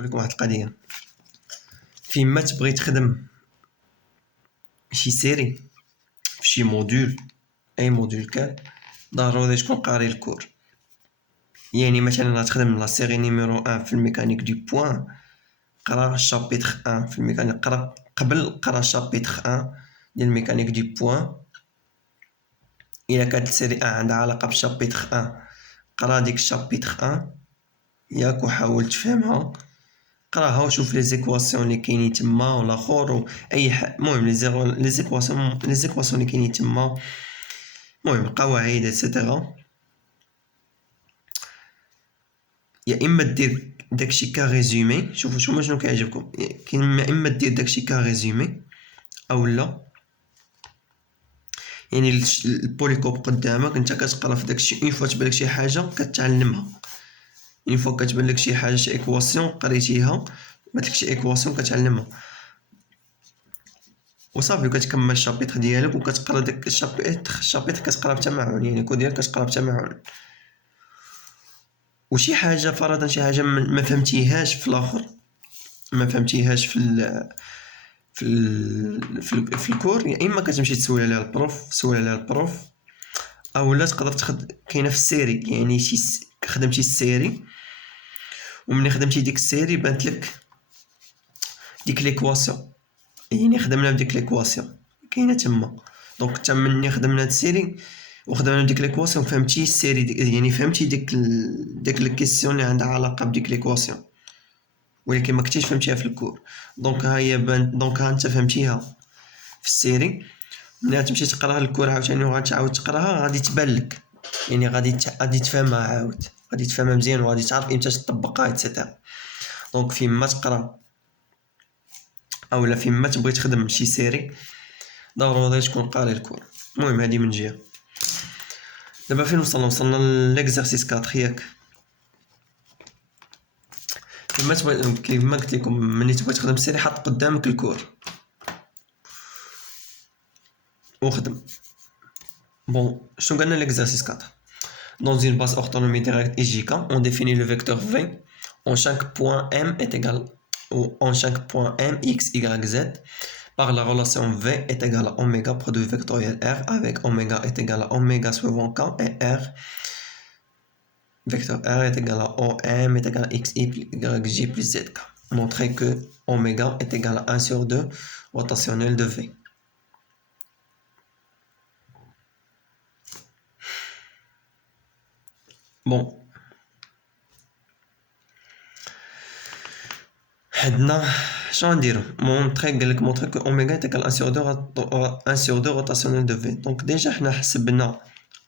نقول لكم واحد القضيه. فيما تبغي تخدم شي سيري في شي موديول، اي موديول كان، ضروري تكون قاري الكور. يعني مثلا غتخدم لا سيري نيميرو 1 في الميكانيك دو بوين، قرا الشابيتر 1 في الميكانيك، قرا شابيتر 1 ديال الميكانيك دو بوين. الا كانت السيري 1 عندها علاقه بالشابيتر 1، قرا ديك الشابيتر 1 ياك وحاول تفهمها، قراها وشوف لي زيكواسيون اللي كاينين تما والاخر واي المهم لي زيكواسيون اللي كاينين تما، المهم قواعد ايتترا. يا اما دير داكشي كريزومي، شوفوا شنو كيعجبكم، كاين يا اما دير داكشي كريزومي او لا، يعني البوليكوب قدامك انت كتقرا في داكشي، اون فوا تبان لك شي حاجه كتعلمها، اون فوا كتبان لك شي حاجه شي ايكواسيون قريتيها، بانت لك شي ايكواسيون كتعلمها وصافي، وكتكمل الشابيتر ديالك وكتقرا داك الشابيتر كتقرا بتمعن، يعني كل ديالك كتقرا بتمعن. وشي حاجه فرضا شي حاجه ما فهمتيهاش في الاخر، ما فهمتيهاش في الكور، يا اما كتمشي تسول على البروف، او لا تقدر كاينه في السيري، يعني خدمتي السيري وملي خدمتي ديك السيري بانت لك ديك ليكواسيون، يعني خدمنا بديك ليكواسيون كاينه تما. دونك حتى ملي خدمنا هاد السيري وخدمنا ديك ليكواسيون فهمتي السيري يعني فهمتي ديك الكيسيون اللي عندها علاقه بديك ليكواسيون، ولكن ما كنتيش فهمتيها في الكور. دونك ها هي دونك ها انت فهمتيها في السيري، ملي تمشي تقراها الكور عاوتاني وغتعاود تقراها غادي تبان لك، يعني غادي تفهمها عاود، غادي تفهمها مزيان وغادي تعرف امتى تطبقها ايتترا. دونك فيما تقرا اولا فيما تبغي تخدم شي سيري ضروري تكون قاري الكور. المهم هادي من جهه. دابا فين وصلنا ليكزارسيس 4 ياك. كيما قلت لكم ملي تبغي تخدم سيري حط قدامك الكور وخدم. بون شنو قالنا ليكزارسيس 4؟ Dans une base orthonomie directe IJK, on définit le vecteur V en chaque point M est égal ou en chaque point M x, y, z par la relation V est égal à oméga produit vectoriel R avec oméga est égal à oméga suivant K et R vecteur R est égal à OM est égal à XI plus YJ plus ZK. Montrer que oméga est égal à 1 sur 2 rotationnel de V. Bon. عندنا شنو نديرو قالك montrer que oméga est égal à 1 sur 2 rotationnel de V. Donc déjà حنا حسبنا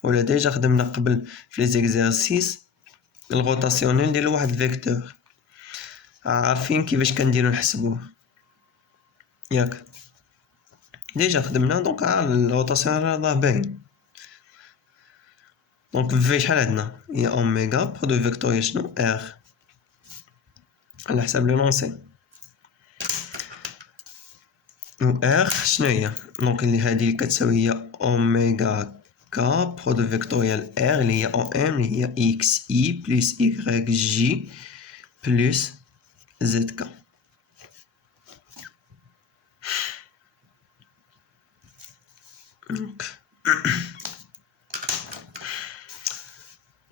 ولا déjà خدمنا قبل في لي زيكزارسيس الروتاسيونيل ديال واحد الفيكتور، عارفين كيفاش كنديرو نحسبوه ياك. déjà خدمنا دونك الروتاسيونيل راه باين. دونك في شحال عندنا هي اوميغا برودوي فيكتوريال شنو ار على حساب لي لونسي، و ار شنو هي دونك اللي هادي اللي كتساوي هي اوميغا كا برودوي فيكتوريال ار اللي هي او ام اللي هي اكس اي بلس y جي بلس زد كا.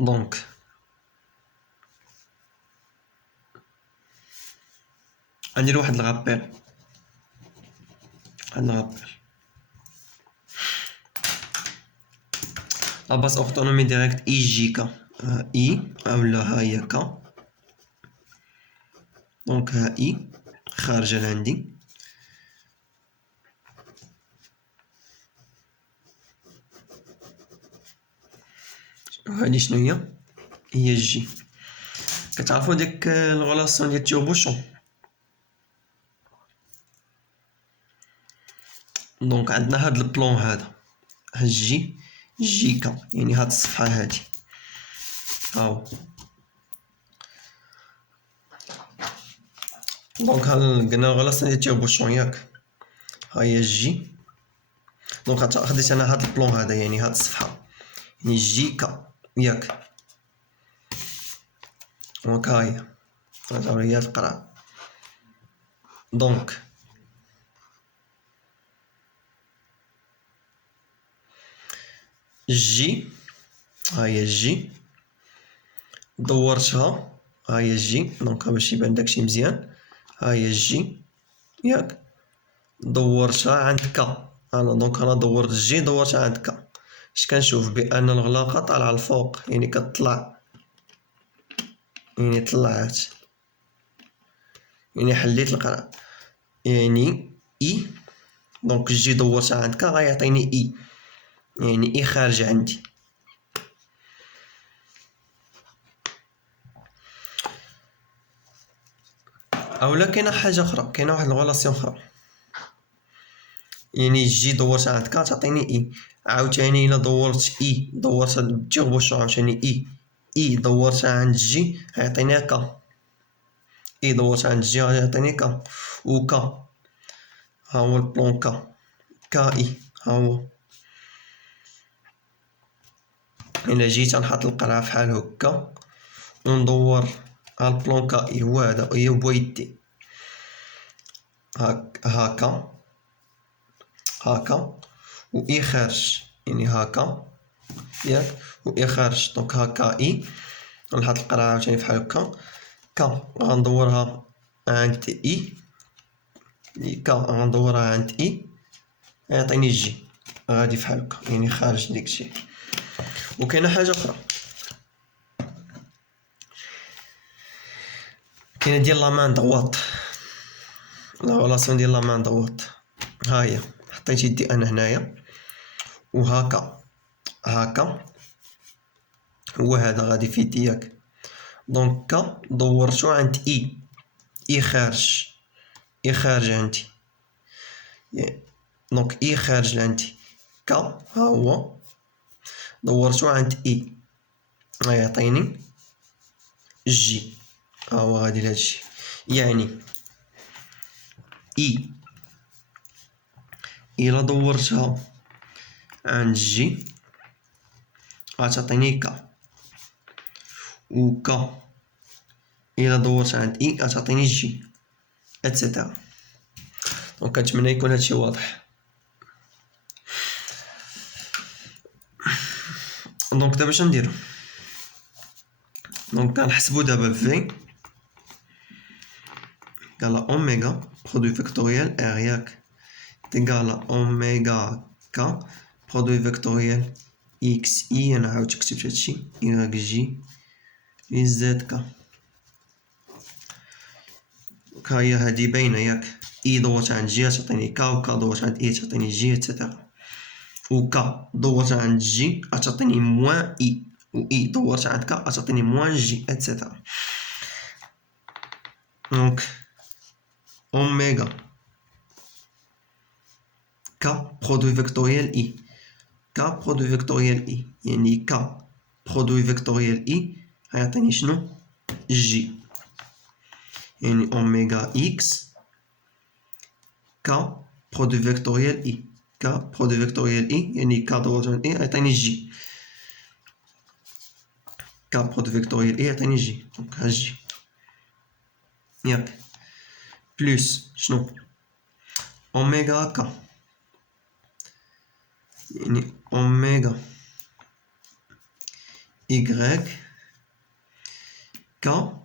دونك غندير واحد الغابيل لا باس اوتونومي ديريكت اي جي كا اي اولا ها هي كا. دونك ها اي خارجه لعندي هادي شنو هي جي. كتعرفوا ديك الغولاسيون ديال تيوبوشون، دونك عندنا هاد البلون هذا ها جي كا، يعني هاد الصفحه هادي هاو. دونك قلنا الغولاسيون ديال تيوبوشون ياك ها هي جي. دونك خديت انا هاد البلون هذا يعني هاد الصفحه يعني جي كا ياك. دونك ها هي تقرا دونك جي، ها هي جي دورتها، ها هي جي، دونك باش يبان داكشي مزيان، ها هي جي ياك، دورتها عند كا، انا دونك انا دورت جي دورتها عند كا، اش كنشوف بان الغلاقه طالعه الفوق، يعني كتطلع، يعني طلعت، يعني حليت القرعه، يعني اي، دونك جي دورتها عند كا غيعطيني اي، يعني اي خارج عندي. اولا كاينه حاجه اخرى، كاينه واحد الغولاسيون اخرى، يعني جي دورتها عند كا تعطيني اي، عاوتاني الا دورت اي دورتها بالتيغبوشون عاوتاني اي، اي دورتها عند جي غيعطيني كا، اي دورتها عند جي غيعطيني كا، و كا ها هو البلون كا، كا اي ها هو. الا جيت نحط القرعه فحال هكا وندور، ها البلون كا اي هو هذا، هي بويدي هاكا هاكا، و اي خارج، يعني هاكا ياك، و اي خارج، دونك هاكا اي، نحط القرعه عاوتاني فحال هكا، كا غندورها عند اي، كا غندورها عند اي يعطيني جي، غادي فحال هكا، يعني خارج ديكشي. وكاينه حاجه اخرى، كاينه ديال لا مان دوات، لا ريلاسيون ديال لا مان دوات، ها هي حطيت يدي انا هنايا وهاكا، هاكا هو هذا غادي في يدي ياك، دونك كا دورتو عند اي، اي خارج، اي خارج عندي، دونك اي خارج عندي، كا ها هو دورتو عند اي غيعطيني جي، ها هو غادي لهادشي، يعني اي الا دورتها عند جي غتعطيني كا، و كا الا دورتها عند اي غتعطيني جي، اتسيتيرا. دونك كنتمنى يكون هادشي واضح. دونك دابا اش نديرو، دونك كنحسبو دابا في إيكالا أوميغا برودوي فيكتوريال إر ياك، تيكالا أوميغا كا برودوي فيكتوريال إكس إي، أنا عاود كتبت هادشي، إيغاك جي في زد كا، ها هي هادي باينة ياك، إي دورت عند جي تعطيني كا، و كا دورت عند إي تعطيني جي اتسيتيرا، و كا دورت عند جي غتعطيني موان إي، و إي دورت عند كا غتعطيني موان جي اتسيتيرا. دونك أوميغا كا برودوي فيكتوريال إي، كا برودوي فيكتوريال إي، يعني كا برودوي فيكتوريال إي غيعطيني شنو؟ جي، يعني أوميغا إكس كا برودوي فيكتوريال إي، كا برودوي فيكتوريال إي يعني كا دورت عند إي غيعطيني جي، كا برودوي فيكتوريال إي يعطيني جي، دونك ها جي ياك، بلوس شنو؟ أوميغا كا، يعني أوميغا إيكغيك كا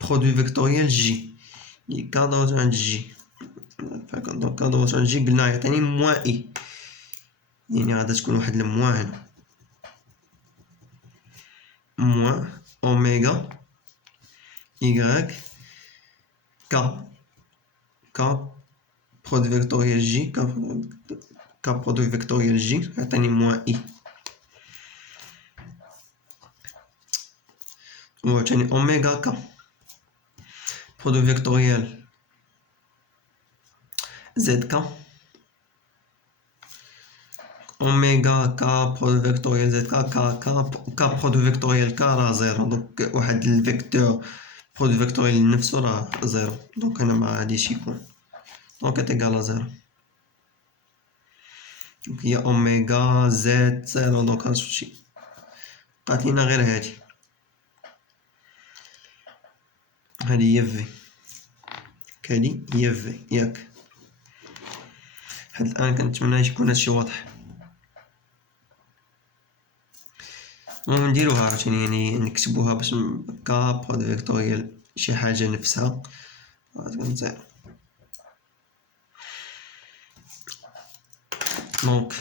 برودوي فيكتوريال جي، يعني كا دورت عند جي، دونك كا دورت عند جي قلنا يعطيني موان إي، يعني غادا تكون واحد الموان هنا، موان أوميغا إيكغيك كا، كا برودوي فيكتوريال جي، كا برودوي فيكتوريال جي يعطيني موان إي، و عاوتاني أوميغا كا برودوي فيكتوريال زد كا، أوميغا كا برودوي فيكتوريال زد كا، كا برودوي فيكتوريال كا راه زيرو، دونك واحد الفيكتور برودوي فيكتوريال نفسو راه زيرو، دونك هنا ما غاديش يكون، دونك تيكالا زيرو، دونك هي أوميغا زد زيرو، دونك هادشي بقات لينا غير هادي هي في. هادي هي في ياك. حد الآن كنتمنى يكون هادشي واضح. المهم نديروها عاوتاني يعني نكتبوها باش هكا برودوي فيكتوريال شي حاجة نفسها غتكون زيرو. دونك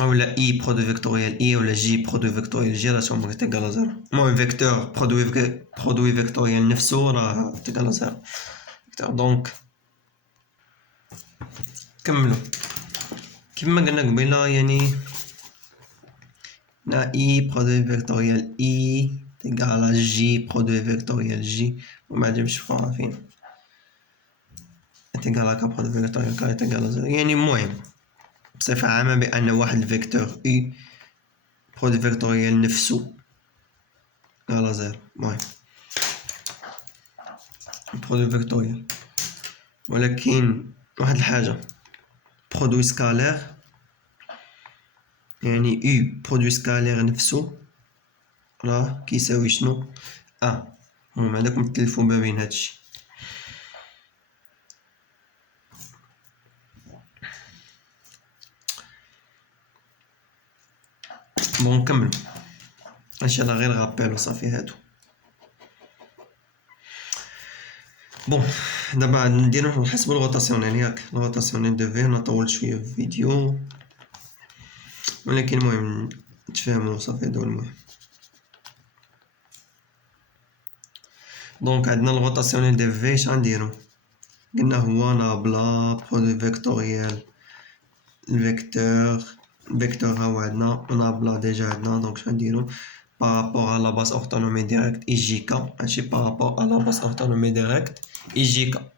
اولا اي برودوي فيكتوريال اي ولا جي برودوي فيكتوريال جي راه هما تيكالا زيرو. المهم فيكتور برودوي فيكتوريال نفسو راه تيكالا زيرو. دونك كملوا كيما قلنا قبيله يعني نا اي برودوي فيكتوريال اي تيكالا جي برودوي فيكتوريال جي وما جابش فوا فين تيكالا كا برودوي فيكتوريال كا تيكالا زيرو. يعني المهم بصفة عامة بأن واحد الفيكتور اي برودوي فيكتوريال نفسو على زيرو. المهم برودوي فيكتوريال ولكن واحد الحاجة برودوي سكالير يعني يو برودوي سكالير نفسو راه كيساوي شنو المهم هذاكم تلفو ما بين هادشي. بون نكملو هادشي راه غير غابيل وصافي هادو. بون دابا نديرو نحسبو الغوطاسيونيل ياك. الغوطاسيونيل دو في نطول شويه في الفيديو ولكن المهم تفهموا صافي هادو المهم. دونك عندنا الغوطاسيونيل دو في اش غنديرو قلنا هو نابلا برودوي فيكتوريال الفيكتور ها هو عندنا ونابلا ديجا عندنا. دونك اش غنديرو بارابور على لا باس اورتونومي ديريكت اي جي كا ماشي بارابور على لا باس اورتونومي ديريكت اي جي كا.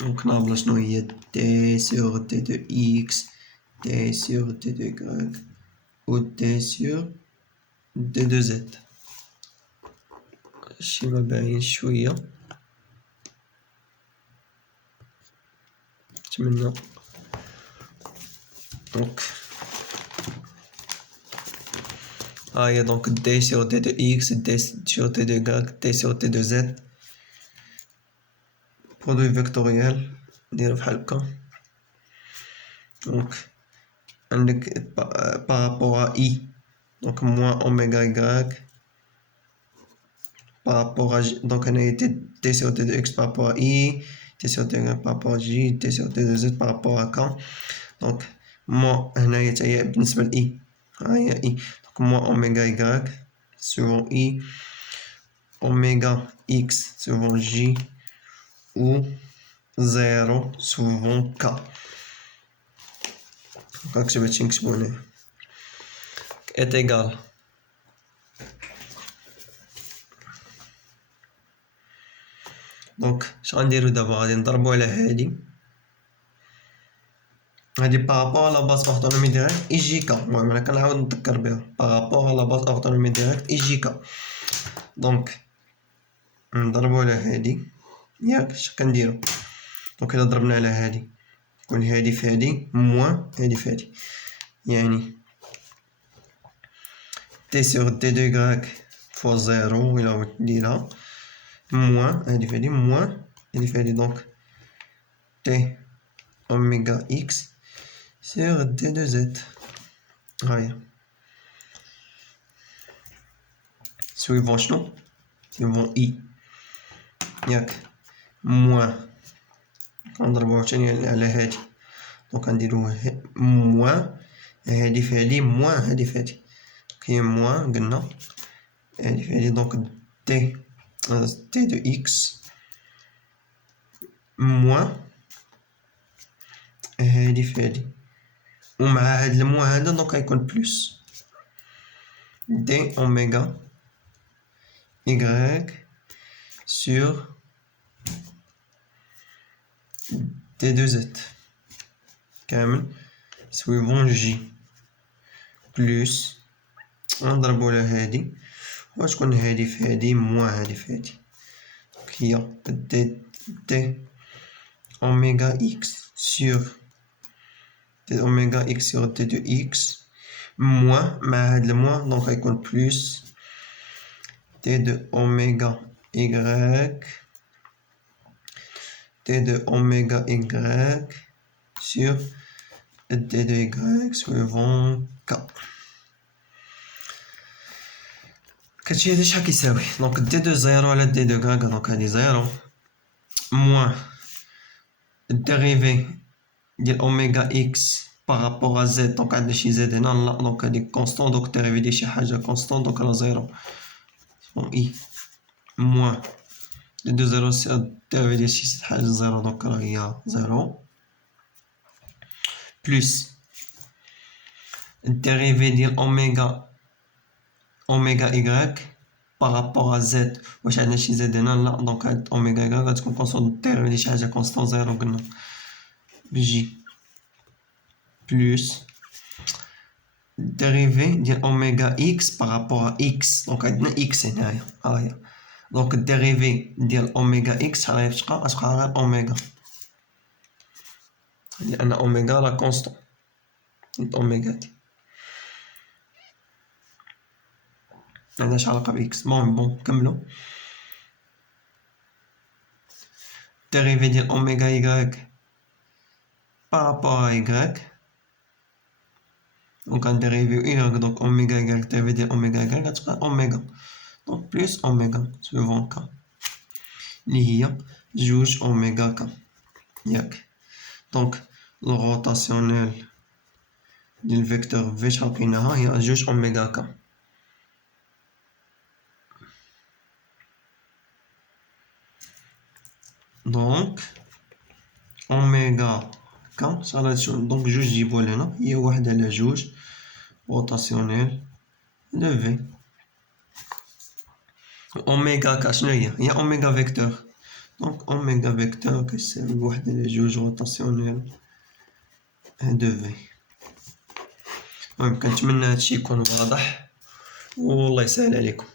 دونك نابلا شنو هي تي سور تي دو اكس تي سور تي دو يكغيك و تي سور تي دو زد. هادشي ما باين شويه نتمنى. دونك هي دونك دي سور تي دو اكس دي سور تي دو يكغيك دي سور تي دو زد برودوي فيكتوريال نديرو بحال هكا. دونك عندك بارابور اي دونك موان اوميغا يكغيك بارابور دونك هنايا تي سور تي دو اكس بارابور اي تي سور تي بارابور جي تي سور تي دو زد بارابور هكا. دونك مو هنايا تا هي بالنسبة لاي ها هي اي دونك موان اوميغا يكغيك سوفون اي اوميغا اكس سوفون جي و زيرو سوفون كا. هاكشي هادشي نكتبو هنايا est égal. دونك اش غنديرو دابا غادي نضربو على هادي بارابور لا باز اورتونومي ديريكت اي جي كا. المهم انا كنعاود نذكر بها بارابور لا باز اورتونومي ديريكت اي جي كا. دونك نضربو على هادي ياك اش كنديرو. دونك الا ضربنا على هادي تكون هادي في هادي موان هادي في هادي يعني تي سور دي دو يكغيك فوا زيرو إلا بغيت نديرها موان هادي في هادي موان هادي في هادي. دونك تي اوميغا اكس سور دي دو زد هاهي سويفون شنو سويفون اي ياك موان نضربو عاوتاني على هادي. دونك غنديرو موان هادي في هادي موان هادي في هادي هي موان قلنا هادي في هادي. دونك تي دو اكس موان هادي في هادي ومع هاد الموان هذا دونك غيكون بلوس دي اوميغا يكغيك سور دي دو زد كامل سويفون جي بلوس نضربو على هادي وتكون هادي في هادي موان هادي في هادي. هي دي اوميغا اكس سور دي اوميغا اكس سور دي دو اكس موان مع هاد الموان دونك غيكون بلوس تي دو أوميغا إيكغيك تي دو أوميغا إيكغيك سور دي دو إيكغيك سويفون كا. كتشي هادا شحال كيساوي؟ دونك دي دو زيرو على دي دو كاكا دونك هادي زيرو موان الديريفي ديال أوميغا إكس بارابور ا زد دونك عندنا شي زد هنا لا دونك هادي كونستون دونك الديريفي ديال شي حاجة كونستون دونك راه زيرو بون إي موان دي دو زيرو سي الديريفي ديال شي حاجة زيرو دونك راه هي زيرو بلوس الديريفي ديال أوميغا إيكغيك بارابور ا زد واش عندنا شي زد هنا لا دونك هاد أوميغا إيكغيك غتكون كونستون الديريفي ديال شي حاجة كونستون زيرو قلنا بيجي بلوس الديريفي ديال أوميغا إكس بارابور ا إكس دونك عندنا إكس هنايا ها هي دونك الديريفي ديال أوميغا إكس ها هي غتبقى غير أوميغا لأن أوميغا راه كونستون أوميغا هادي معندهاش علاقة بإكس المهم بون نكملو الديريفي ديال أوميغا إيكغيك بارابور ا إيكغيك دونك غنديريفيو إيكغيك دونك أوميغا إيكغيك ديريفي ديال أوميغا إيكغيك غتبقى أوميغا دونك بلوس أوميغا سويفون كا لي هي جوج أوميغا كا ياك دونك الغوطاسيونيل ديال الفيكتور في شحال لقيناها هي جوج أوميغا كا دونك أوميغا كا شحال هادشي دونك جوج جيبوها لهنا هي واحد على جوج غوطاسيونيل دو في أوميغا كا شنو هي أوميغا فيكتور دونك أوميغا فيكتور كيساوي واحد على جوج غوطاسيونيل دو في. المهم كنتمنى هادشي يكون واضح والله يسهل عليكم.